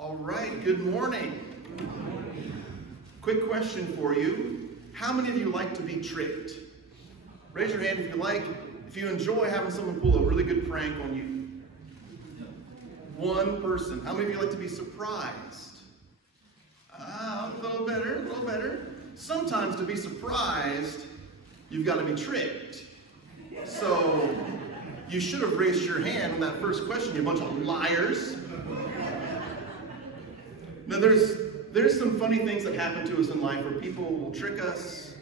All right, good morning. Quick question for you. How many of you like to be tricked? Raise your hand if you enjoy having someone pull a really good prank on you. One person. How many of you like to be surprised? A little better, a little better. Sometimes to be surprised, you've got to be tricked. So you should have raised your hand on that first question, you bunch of liars. Now there's some funny things that happen to us in life where people will trick us,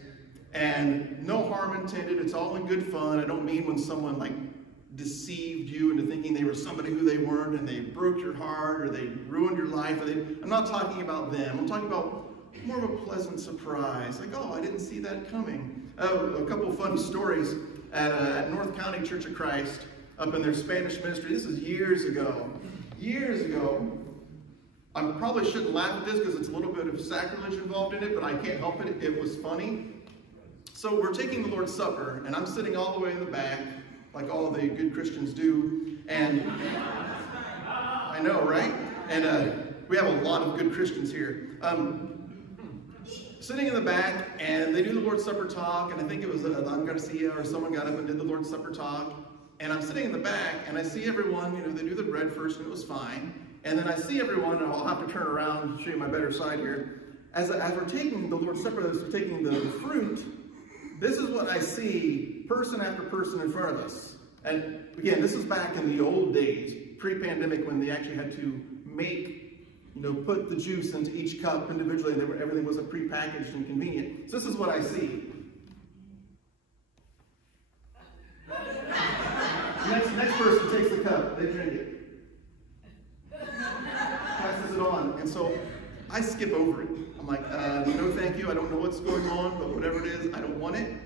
and no harm intended. It's all in good fun. I don't mean when someone like deceived you into thinking they were somebody who they weren't, and they broke your heart, or they ruined your life. I'm not talking about them. I'm talking about more of a pleasant surprise. Like, oh, I didn't see that coming. A couple of funny stories at North County Church of Christ up in their Spanish ministry. This is years ago. Years ago. I probably shouldn't laugh at this because it's a little bit of sacrilege involved in it, but I can't help it. It was funny. So we're taking the Lord's Supper, and I'm sitting all the way in the back, like all the good Christians do. And I know, right? And we have a lot of good Christians here. Sitting in the back, and they do the Lord's Supper talk, and I think it was I'm going to see you, or someone got up and did the Lord's Supper talk. And I'm sitting in the back, and I see everyone, they do the bread first, and it was fine. And then I see everyone, and I'll have to turn around and show you my better side here. As we're taking the Lord's Supper, as we're taking the fruit, this is what I see person after person in front of us. And again, this is back in the old days, pre-pandemic, when they actually had to make, put the juice into each cup individually, and everything wasn't pre-packaged and convenient. So this is what I see. Next person takes the cup, they drink it. Passes it on. And so I skip over it. I'm like, no thank you, I don't know what's going on, but whatever it is, I don't want it.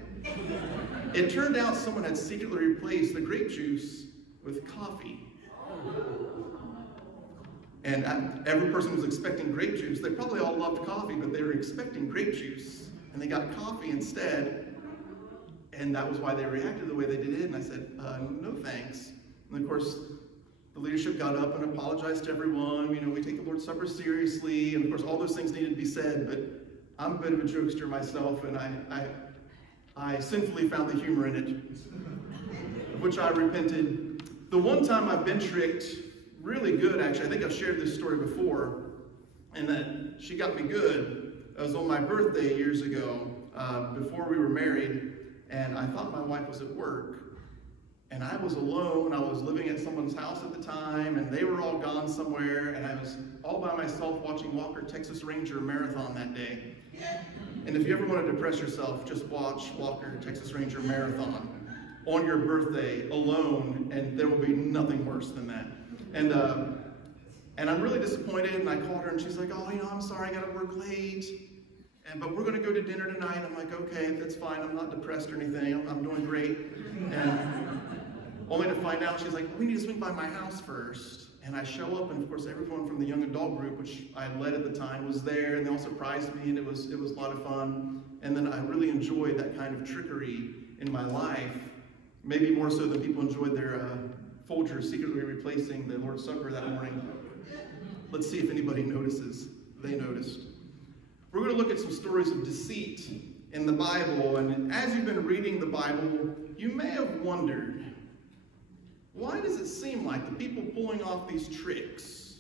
It turned out someone had secretly replaced the grape juice with coffee. And every person was expecting grape juice. They probably all loved coffee, but they were expecting grape juice. And they got coffee instead. And that was why they reacted the way they did. And I said, no thanks. And of course, the leadership got up and apologized to everyone. We take the Lord's Supper seriously. And of course, all those things needed to be said. But I'm a bit of a jokester myself. And I sinfully found the humor in it, of which I repented. The one time I've been tricked, really good actually, I think I've shared this story before, and that she got me good. It was on my birthday years ago, before we were married, and I thought my wife was at work, and I was alone. I was living at someone's house at the time, and they were all gone somewhere, and I was all by myself watching Walker Texas Ranger Marathon that day. And if you ever want to depress yourself, just watch Walker Texas Ranger Marathon on your birthday alone, and there will be nothing worse than that. And I'm really disappointed, and I called her, and she's like, oh, I'm sorry, I got to work late, but we're going to go to dinner tonight. I'm like, okay, that's fine. I'm not depressed or anything. I'm doing great. And only to find out, she's like, we need to swing by my house first. And I show up, and of course, everyone from the young adult group, which I led at the time, was there, and they all surprised me, and it was a lot of fun. And then I really enjoyed that kind of trickery in my life, maybe more so than people enjoyed their Folgers secretly replacing the Lord's Supper that morning. Let's see if anybody notices. They noticed. We're going to look at some stories of deceit in the Bible, and as you've been reading the Bible, you may have wondered, why does it seem like the people pulling off these tricks,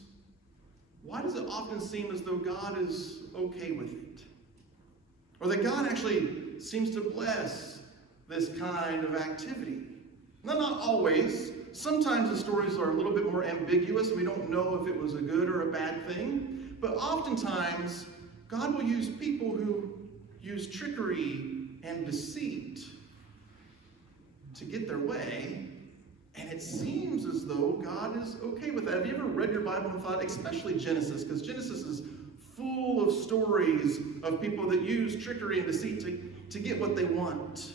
why does it often seem as though God is okay with it? Or that God actually seems to bless this kind of activity? Now, not always. Sometimes the stories are a little bit more ambiguous, and we don't know if it was a good or a bad thing. But oftentimes, God will use people who use trickery and deceit to get their way. And it seems as though God is okay with that. Have you ever read your Bible and thought, especially Genesis, because Genesis is full of stories of people that use trickery and deceit to get what they want.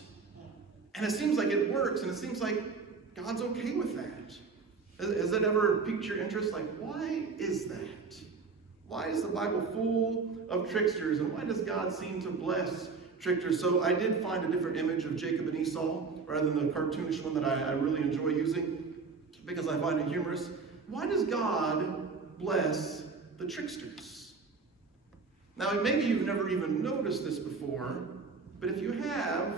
And it seems like it works, and it seems like God's okay with that. Has that ever piqued your interest? Like, why is that? Why is the Bible full of tricksters, and why does God seem to bless tricksters? So I did find a different image of Jacob and Esau, rather than the cartoonish one that I really enjoy using, because I find it humorous. Why does God bless the tricksters. Now, maybe you've never even noticed this before, but if you have,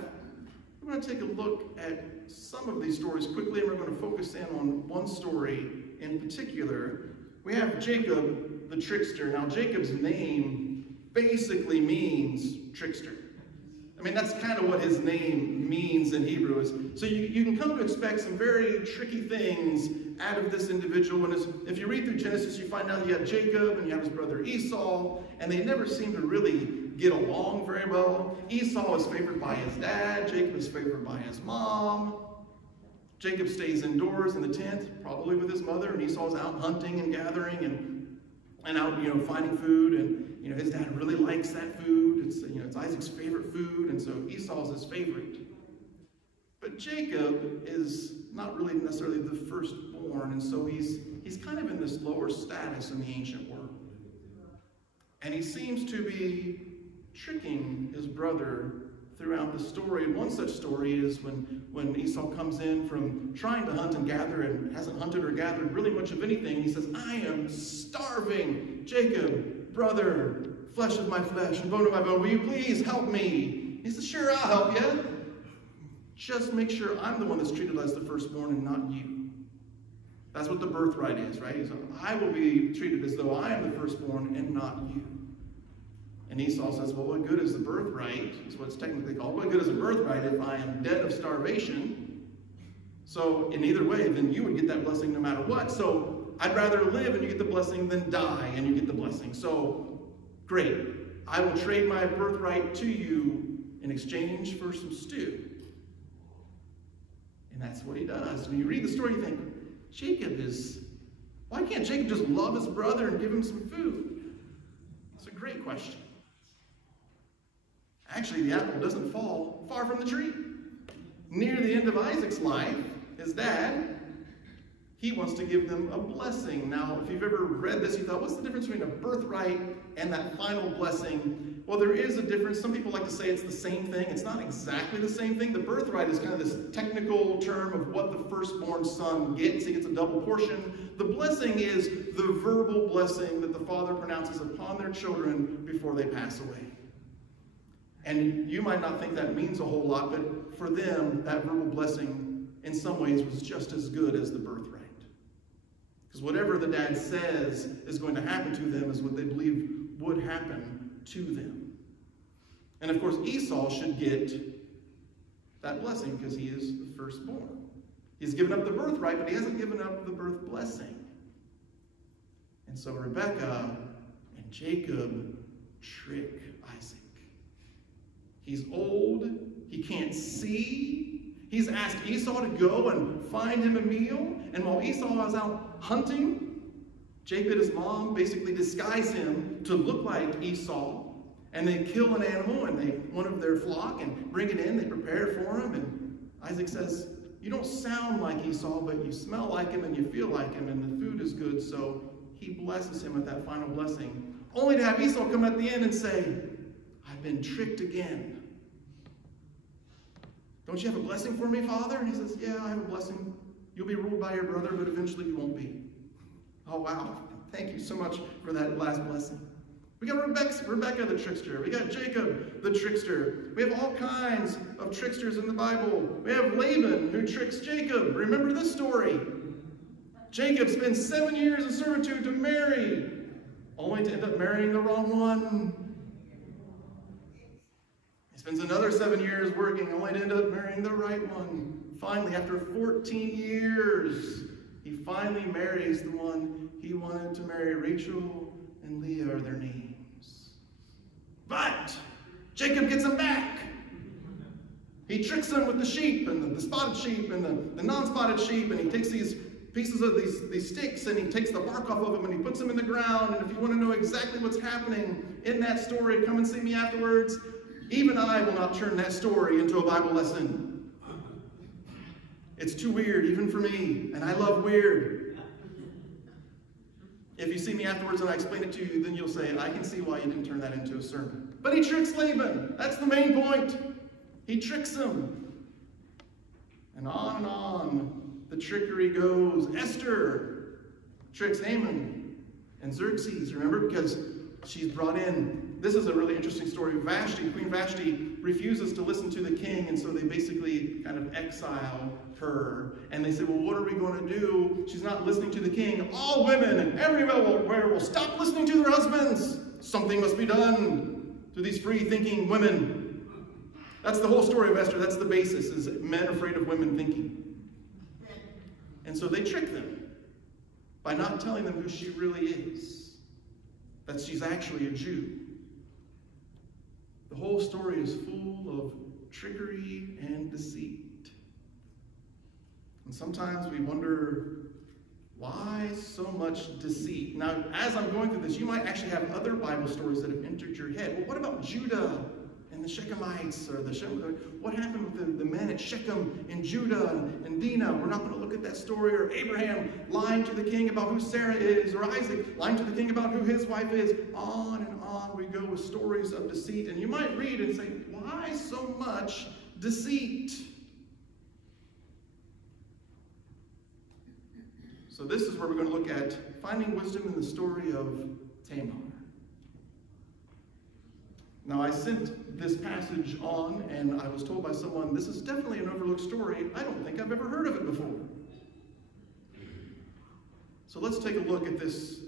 we're going to take a look at some of these stories quickly, and we're going to focus in on one story in particular. We have Jacob, the trickster. Now, Jacob's name basically means trickster. I mean, that's kind of what his name means in Hebrew. So you can come to expect some very tricky things out of this individual. And if you read through Genesis, you find out you have Jacob and you have his brother Esau, and they never seem to really get along very well. Esau is favored by his dad. Jacob is favored by his mom. Jacob stays indoors in the tent, probably with his mother, and Esau's out hunting and gathering and out, finding food. And, his dad really likes that food. It's Isaac's favorite food, and so Esau's his favorite. But Jacob is not really necessarily the firstborn, and so he's kind of in this lower status in the ancient world. And he seems to be tricking his brother throughout the story. And one such story is when Esau comes in from trying to hunt and gather and hasn't hunted or gathered really much of anything. He says, "I am starving. Jacob, brother, flesh of my flesh and bone of my bone, will you please help me?" He says, "Sure, I'll help you. Just make sure I'm the one that's treated as the firstborn and not you." That's what the birthright is, right? He says, "I will be treated as though I am the firstborn and not you." And Esau says, "Well, what good is the birthright?" Is what it's technically called. What good is a birthright if I am dead of starvation? So in either way, then you would get that blessing no matter what. So I'd rather live and you get the blessing than die and you get the blessing. So great. I will trade my birthright to you in exchange for some stew. And that's what he does. When you read the story, you think, why can't Jacob just love his brother and give him some food? It's a great question. Actually, the apple doesn't fall far from the tree. Near the end of Isaac's life, his dad, he wants to give them a blessing. Now, if you've ever read this, you thought, what's the difference between a birthright and that final blessing? Well, there is a difference. Some people like to say it's the same thing. It's not exactly the same thing. The birthright is kind of this technical term of what the firstborn son gets. He gets a double portion. The blessing is the verbal blessing that the father pronounces upon their children before they pass away. And you might not think that means a whole lot, but for them, that verbal blessing in some ways was just as good as the birthright. Because whatever the dad says is going to happen to them is what they believe would happen to them. And of course, Esau should get that blessing because he is the firstborn. He's given up the birthright, but he hasn't given up the birth blessing. And so Rebekah and Jacob trick Isaac. He's old. He can't see. He's asked Esau to go and find him a meal. And while Esau is out hunting, Jacob and his mom basically disguise him to look like Esau. And they kill an animal and one of their flock and bring it in. They prepare it for him. And Isaac says, "You don't sound like Esau, but you smell like him and you feel like him, and the food is good." So he blesses him with that final blessing, only to have Esau come at the end and say, "I've been tricked again. Don't you have a blessing for me, Father?" And he says, "Yeah, I have a blessing. You'll be ruled by your brother, but eventually you won't be." Oh, wow. Thank you so much for that last blessing. We got Rebekah the trickster. We got Jacob the trickster. We have all kinds of tricksters in the Bible. We have Laban who tricks Jacob. Remember this story. Jacob spends 7 years in servitude to marry, only to end up marrying the wrong one. He spends another 7 years working, only to end up marrying the right one. Finally, after 14 years, he finally marries the one he wanted to marry. Rachel and Leah are their names. But Jacob gets them back. He tricks them with the sheep and the spotted sheep and the non-spotted sheep, and he takes these pieces of these sticks and he takes the bark off of them and he puts them in the ground. And if you want to know exactly what's happening in that story, come and see me afterwards. Even I will not turn that story into a Bible lesson. It's too weird, even for me, and I love weird. If you see me afterwards and I explain it to you, then you'll say, "I can see why you didn't turn that into a sermon." But he tricks Laban. That's the main point. He tricks him. And on the trickery goes. Esther tricks Haman. And Xerxes, remember, because she's brought in, this is a really interesting story. Queen Vashti refuses to listen to the king, and so they basically kind of exile her. And they say, well, what are we going to do? She's not listening to the king. All women everywhere will stop listening to their husbands. Something must be done to these free-thinking women. That's the whole story of Esther. That's the basis, is men afraid of women thinking. And so they trick them by not telling them who she really is, that she's actually a Jew. The whole story is full of trickery and deceit. And sometimes we wonder, why so much deceit? Now, as I'm going through this, you might actually have other Bible stories that have entered your head. Well, what about Judah and the Shechemites? What happened with the men at Shechem in Judah and Dinah? We're not going to look at that story. Or Abraham lying to the king about who Sarah is. Or Isaac lying to the king about who his wife is. On and on we go with stories of deceit. And you might read and say, why so much deceit? So this is where we're going to look at finding wisdom in the story of Tamar. Now, I sent this passage on, and I was told by someone, this is definitely an overlooked story. I don't think I've ever heard of it before. So let's take a look at this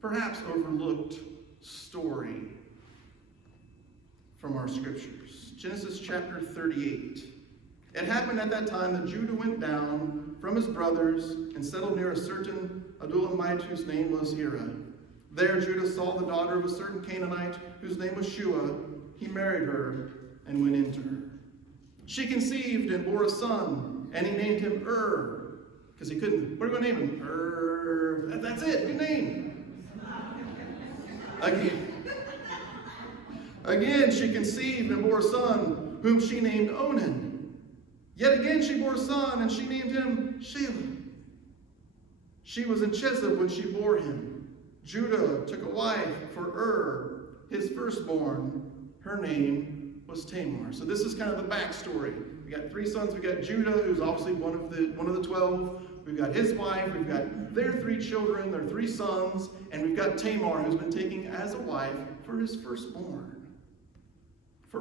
perhaps overlooked story from our scriptures. Genesis chapter 38. It happened at that time that Judah went down from his brothers and settled near a certain Adullamite whose name was Hira. There Judah saw the daughter of a certain Canaanite whose name was Shua. He married her and went into her. She conceived and bore a son, and he named him because he couldn't. What are we going to name him? That's it. Good name. Again, she conceived and bore a son, whom she named Onan. Yet again she bore a son, and she named him Shelah. She was in Chezib when she bore him. Judah took a wife for his firstborn. Her name was Tamar. So this is kind of the backstory. We got 3 sons. We got Judah, who's obviously one of the 12. We've got his wife. We've got their 3 children, their 3 sons, and we've got Tamar, who's been taken as a wife for his firstborn, for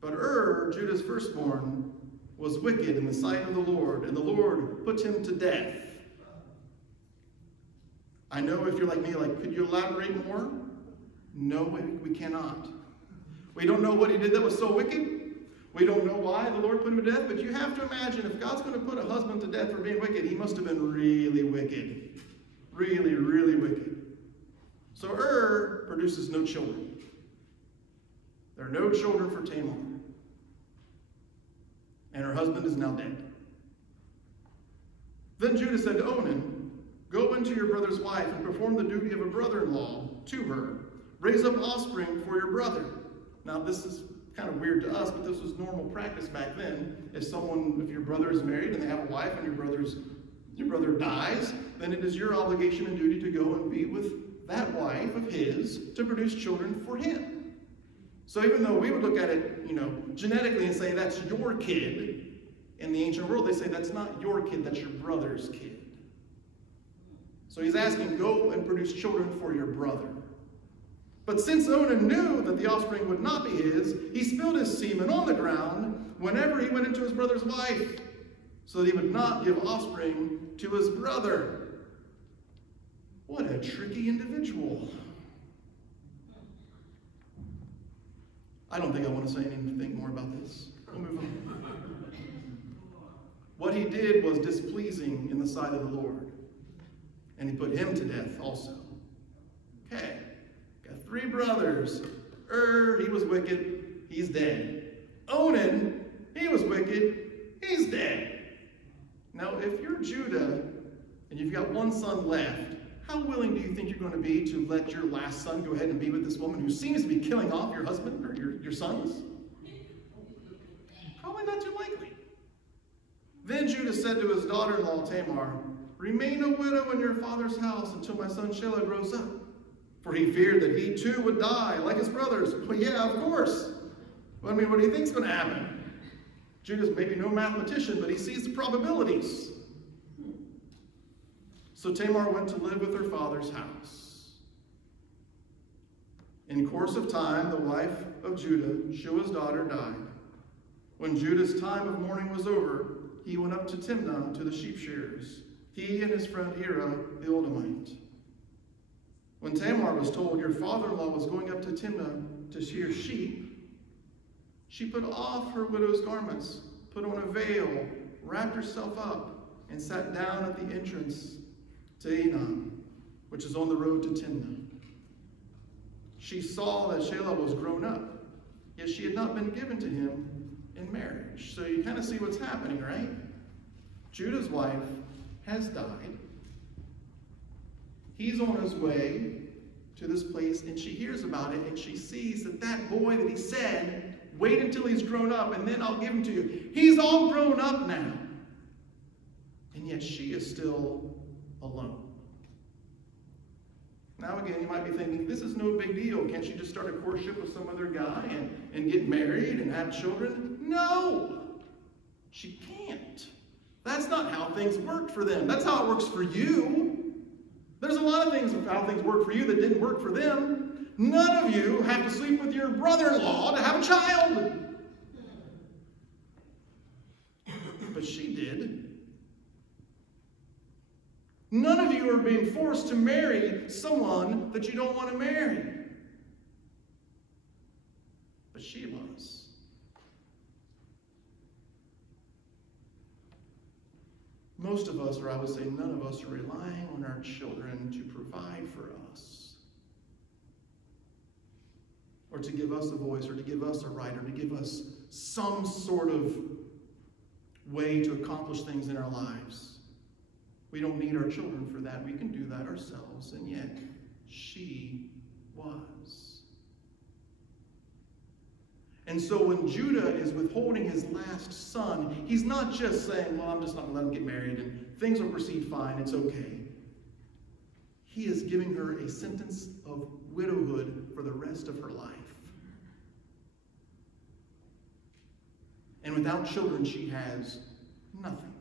But Judah's firstborn, was wicked in the sight of the Lord, and the Lord put him to death. I know if you're like me, could you elaborate more? No, we cannot. We don't know what he did that was so wicked. We don't know why the Lord put him to death, but you have to imagine if God's going to put a husband to death for being wicked, he must have been really wicked. Really, really wicked. So produces no children. There are no children for Tamar. And her husband is now dead. Then Judah said to Onan, go into your brother's wife and perform the duty of a brother-in-law to her. Raise up offspring for your brother. Now this is kind of weird to us, but this was normal practice back then. If your brother is married and they have a wife and your brother dies, then it is your obligation and duty to go and be with that wife of his to produce children for him. So even though we would look at it, genetically and say that's your kid, in the ancient world they say that's not your kid, that's your brother's kid. So he's asking, go and produce children for your brother. But since Onan knew that the offspring would not be his, he spilled his semen on the ground whenever he went into his brother's wife, so that he would not give offspring to his brother. What a tricky individual. I don't think I want to say anything more about this. We'll move on. What he did was displeasing in the sight of the Lord. And he put him to death also. Okay. Got 3 brothers. He was wicked. He's dead. Onan, he was wicked. He's dead. Now, if you're Judah and you've got 1 son left, how willing do you think you're going to be to let your last son go ahead and be with this woman who seems to be killing off your husband or your sons? Probably not too likely. Then Judah said to his daughter-in-law Tamar, remain a widow in your father's house until my son Shelah grows up. For he feared that he too would die like his brothers. Well, yeah, of course. What do you think's going to happen? Judah's maybe no mathematician, but he sees the probabilities. So Tamar went to live with her father's house. In course of time, the wife of Judah, Shua's daughter, died. When Judah's time of mourning was over, he went up to Timnah to the sheep shearers, he and his friend Hira, the Oldamite. When Tamar was told your father-in-law was going up to Timnah to shear sheep, she put off her widow's garments, put on a veil, wrapped herself up, and sat down at the entrance to Enon, which is on the road to Timnah. She saw that Shelah was grown up, yet she had not been given to him in marriage. So you kind of see what's happening, right? Judah's wife has died. He's on his way to this place, and she hears about it, and she sees that that boy that he said, wait until he's grown up, and then I'll give him to you. He's all grown up now. And yet she is still alone. Now again, you might be thinking, this is no big deal. Can't you just start a courtship with some other guy and get married and have children? No, she can't. That's not how things worked for them. That's how it works for you. There's a lot of things of how things work for you that didn't work for them. None of you have to sleep with your brother-in-law to have a child. But she did. None of you are being forced to marry someone that you don't want to marry. But she was. Most of us, or I would say none of us, are relying on our children to provide for us, or to give us a voice, or to give us a right, or to give us some sort of way to accomplish things in our lives. We don't need our children for that. We can do that ourselves, and yet she was. And so when Judah is withholding his last son, he's not just saying, well, I'm just not going to let him get married and things will proceed fine, it's okay. He is giving her a sentence of widowhood for the rest of her life. And without children, she has nothing.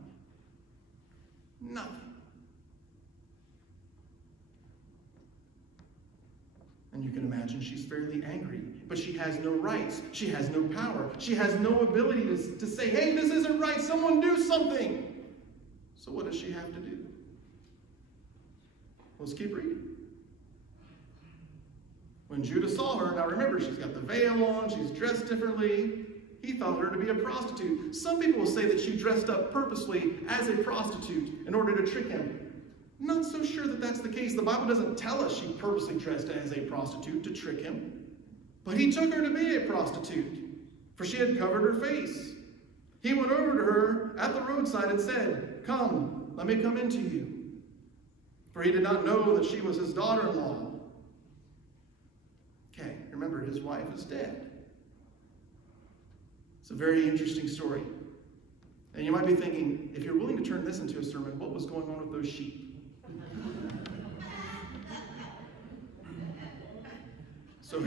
Nothing. And you can imagine she's fairly angry, but she has no rights. She has no power. She has no ability to say, hey, this isn't right. Someone do something. So what does she have to do? Let's keep reading. When Judah saw her, now remember, she's got the veil on, she's dressed differently. He thought her to be a prostitute. Some people will say that she dressed up purposely as a prostitute in order to trick him. Not so sure that that's the case. The Bible doesn't tell us she purposely dressed as a prostitute to trick him. But he took her to be a prostitute, for she had covered her face. He went over to her at the roadside and said, come, let me come into you. For he did not know that she was his daughter-in-law. Okay, remember, his wife is dead. It's a very interesting story. And you might be thinking, if you're willing to turn this into a sermon, what was going on with those sheep? So,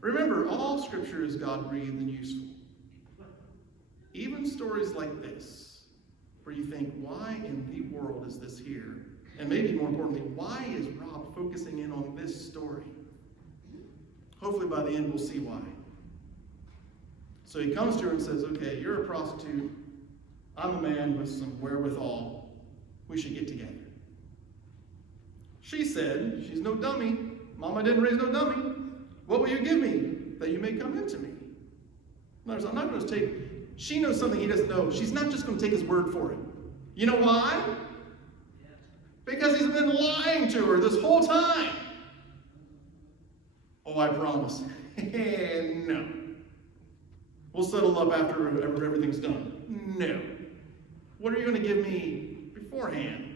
remember, all Scripture is God-breathed and useful. Even stories like this, where you think, why in the world is this here? And maybe more importantly, why is Rob focusing in on this story? Hopefully by the end we'll see why. So he comes to her and says, okay, you're a prostitute. I'm a man with some wherewithal. We should get together. She said, she's no dummy. Mama didn't raise no dummy. What will you give me that you may come into me? Notice, I'm not going to take, she knows something he doesn't know. She's not just going to take his word for it. You know why? Because he's been lying to her this whole time. Oh, I promise. No. We'll settle up after everything's done. No. What are you going to give me beforehand?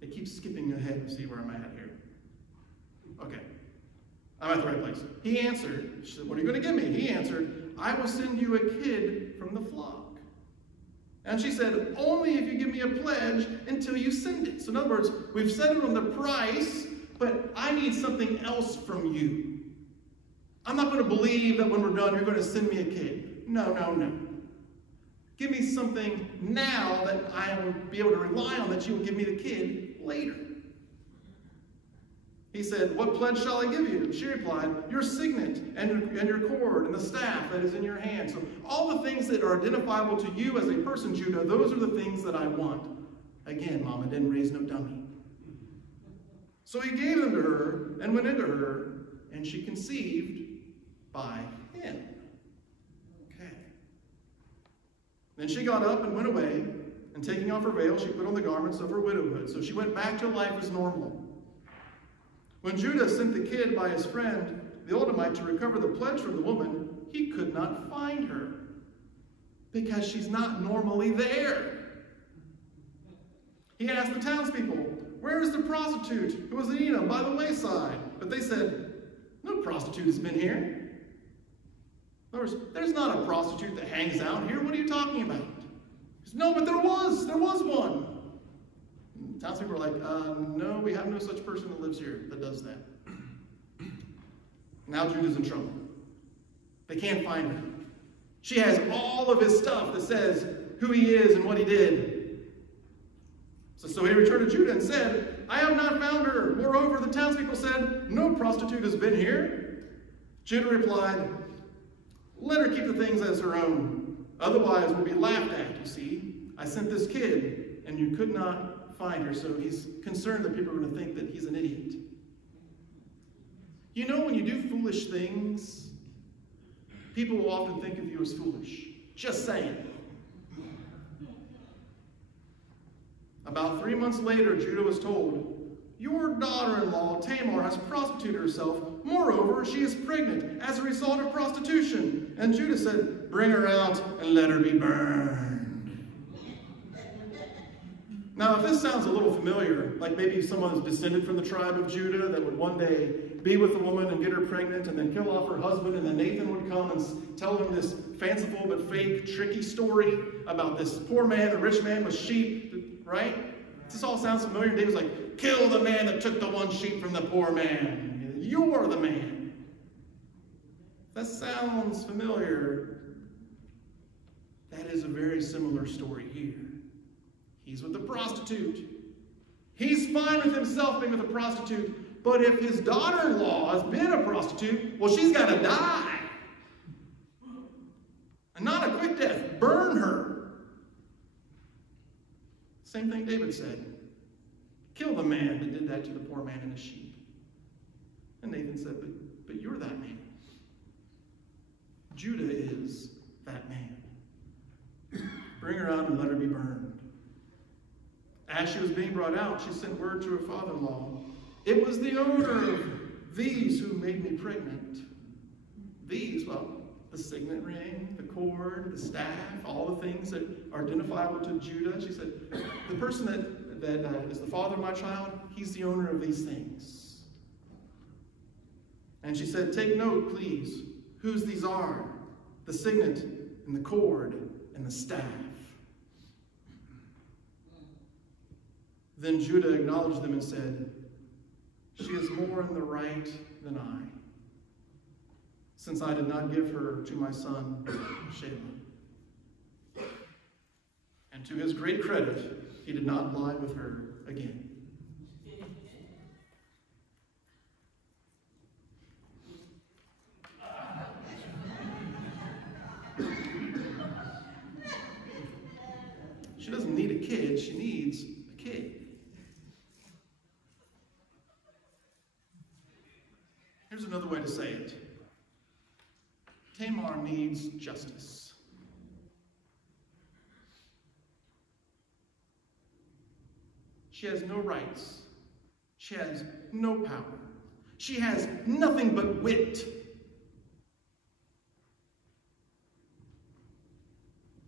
It keeps skipping ahead to see where I'm at here. Okay. I'm at the right place. He answered. She said, what are you going to give me? He answered, I will send you a kid from the flock. And she said, only if you give me a pledge until you send it. So in other words, we've settled on the price, but I need something else from you. I'm not going to believe that when we're done, you're going to send me a kid. No, no, no. Give me something now that I will be able to rely on, that you will give me the kid later. He said, what pledge shall I give you? She replied, your signet and your cord and the staff that is in your hand. So all the things that are identifiable to you as a person, Judah, those are the things that I want. Again, Mama didn't raise no dummy. So he gave them to her and went into her, and she conceived by him. Okay. Then she got up and went away, and taking off her veil, she put on the garments of her widowhood. So she went back to life as normal. When Judah sent the kid by his friend, the Edomite, to recover the pledge from the woman, he could not find her because she's not normally there. He asked the townspeople, where is the prostitute who was in Edom by the wayside? But they said, no prostitute has been here. There's not a prostitute that hangs out here. What are you talking about? He said, no, but there was one. And the townspeople are like, no, we have no such person that lives here that does that. Now Judah's in trouble. They can't find her. She has all of his stuff that says who he is and what he did. So he returned to Judah and said, I have not found her. Moreover, the townspeople said, no prostitute has been here. Judah replied, let her keep the things as her own. Otherwise, we'll be laughed at, you see. I sent this kid, and you could not find her. So he's concerned that people are going to think that he's an idiot. You know, when you do foolish things, people will often think of you as foolish. Just saying. About 3 months later, Judah was told, your daughter-in-law, Tamar, has prostituted herself. Moreover, she is pregnant as a result of prostitution. And Judah said, bring her out and let her be burned. Now, if this sounds a little familiar, like maybe someone is descended from the tribe of Judah that would one day be with a woman and get her pregnant and then kill off her husband, and then Nathan would come and tell him this fanciful but fake, tricky story about this poor man, a rich man with sheep, right? This all sounds familiar. David's like, kill the man that took the one sheep from the poor man. You're the man. That sounds familiar. That is a very similar story here. He's with the prostitute. He's fine with himself being with a prostitute, but if his daughter-in-law has been a prostitute, well, she's got to die. And not a quick death. Burn her. Same thing David said. Kill the man that did that to the poor man and his sheep. And Nathan said, but you're that man. Judah is that man. Bring her out and let her be burned. As she was being brought out, she sent word to her father-in-law. It was the owner of these who made me pregnant. These, well, the signet ring, the cord, the staff, all the things that are identifiable to Judah. She said, the person that is the father of my child, he's the owner of these things. And she said, take note, please, whose these are, the signet and the cord and the staff. Then Judah acknowledged them and said, she is more in the right than I, since I did not give her to my son, Shelah. And to his great credit, he did not lie with her again. She doesn't need a kid, she needs a kid. Here's another way to say it. Tamar needs justice. She has no rights. She has no power. She has nothing but wit.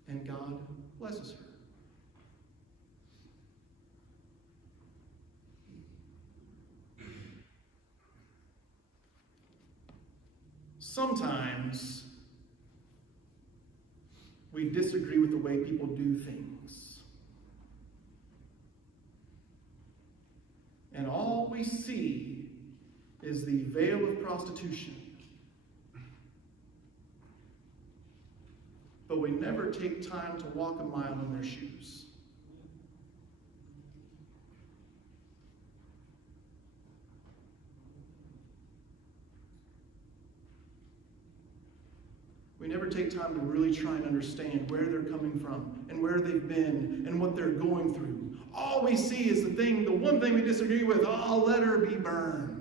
And God blesses her. Sometimes we disagree with the way people do things. And all we see is the veil of prostitution. But but we never take time to walk a mile in their shoes. We never take time to really try and understand where they're coming from and where they've been and what they're going through. All we see is the one thing we disagree with. Oh, let her be burned.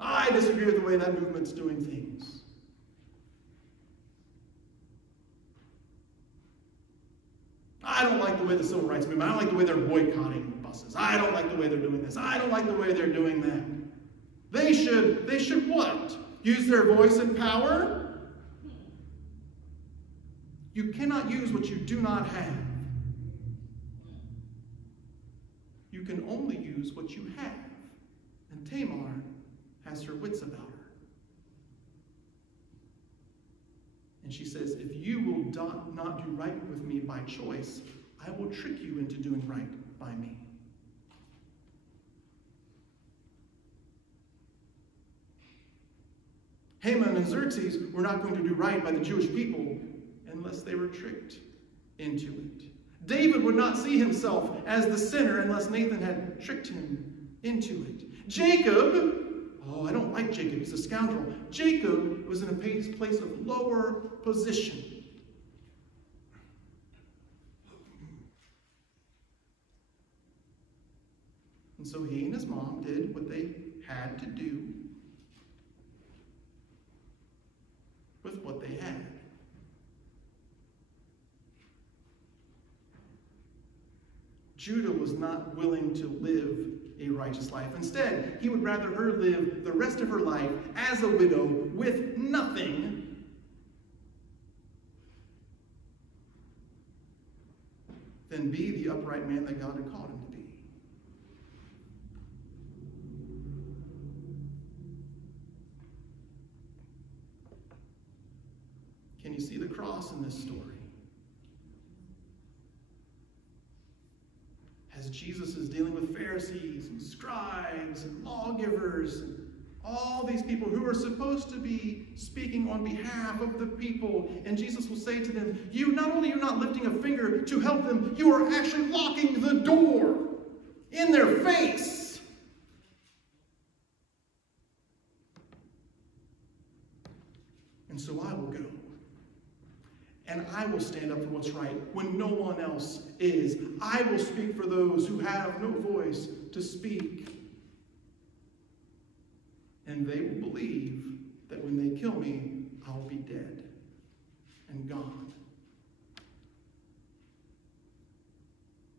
I disagree with the way that movement's doing things. I don't like the way the civil rights movement, I don't like the way they're boycotting buses. I don't like the way they're doing this. I don't like the way they're doing that. They should what? Use their voice and power? You cannot use what you do not have. You can only use what you have. And Tamar has her wits about her. And she says, if you will not do right with me by choice, I will trick you into doing right by me. Haman and Xerxes were not going to do right by the Jewish people unless they were tricked into it. David would not see himself as the sinner unless Nathan had tricked him into it. Jacob, I don't like Jacob, he's a scoundrel. Jacob was in a place of lower position. And so he and his mom did what they had to do with what they had. Judah was not willing to live a righteous life. Instead, he would rather her live the rest of her life as a widow with nothing than be the upright man that God had called him to be. Can you see the cross in this story? As Jesus is dealing with Pharisees and scribes and lawgivers and all these people who are supposed to be speaking on behalf of the people, and Jesus will say to them, not only are you not lifting a finger to help them, you are actually locking the door in their face. And so I will go. And I will stand up for what's right when no one else is. I will speak for those who have no voice to speak. And they will believe that when they kill me, I'll be dead and gone.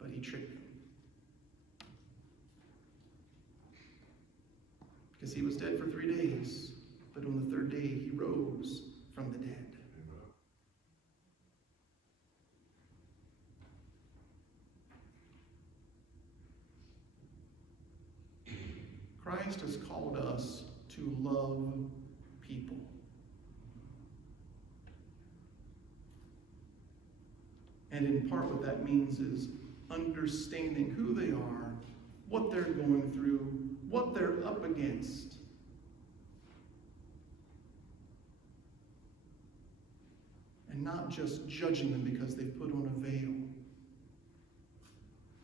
But he tricked them. Because he was dead for 3 days, but on the 3rd day he rose from the dead. Christ has called us to love people. And in part what that means is understanding who they are, what they're going through, what they're up against. And not just judging them because they've put on a veil.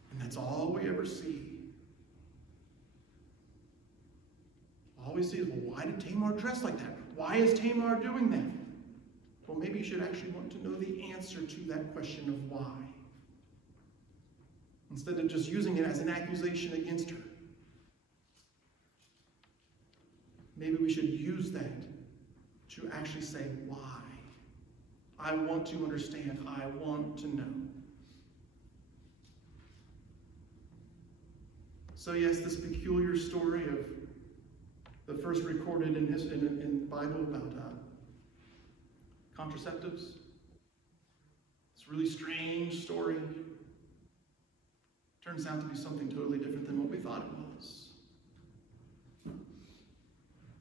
And that's all we ever see. All we see is, well, why did Tamar dress like that? Why is Tamar doing that? Well, maybe you should actually want to know the answer to that question of why, instead of just using it as an accusation against her. Maybe we should use that to actually say, why? I want to understand. I want to know. So yes, this peculiar story of the first recorded in the Bible about contraceptives. It's a really strange story. Turns out to be something totally different than what we thought it was.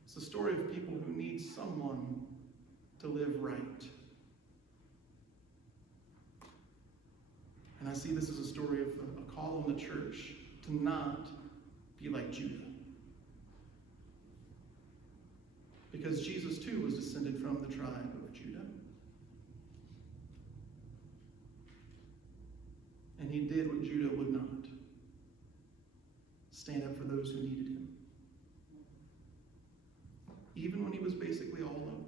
It's a story of people who need someone to live right. And I see this as a story of a call on the church to not be like Judah. Because Jesus too was descended from the tribe of Judah. And he did what Judah would not. Stand up for those who needed him. Even when he was basically all alone.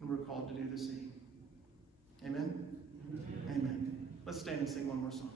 And we're called to do the same. Amen? Amen. Let's stand and sing one more song.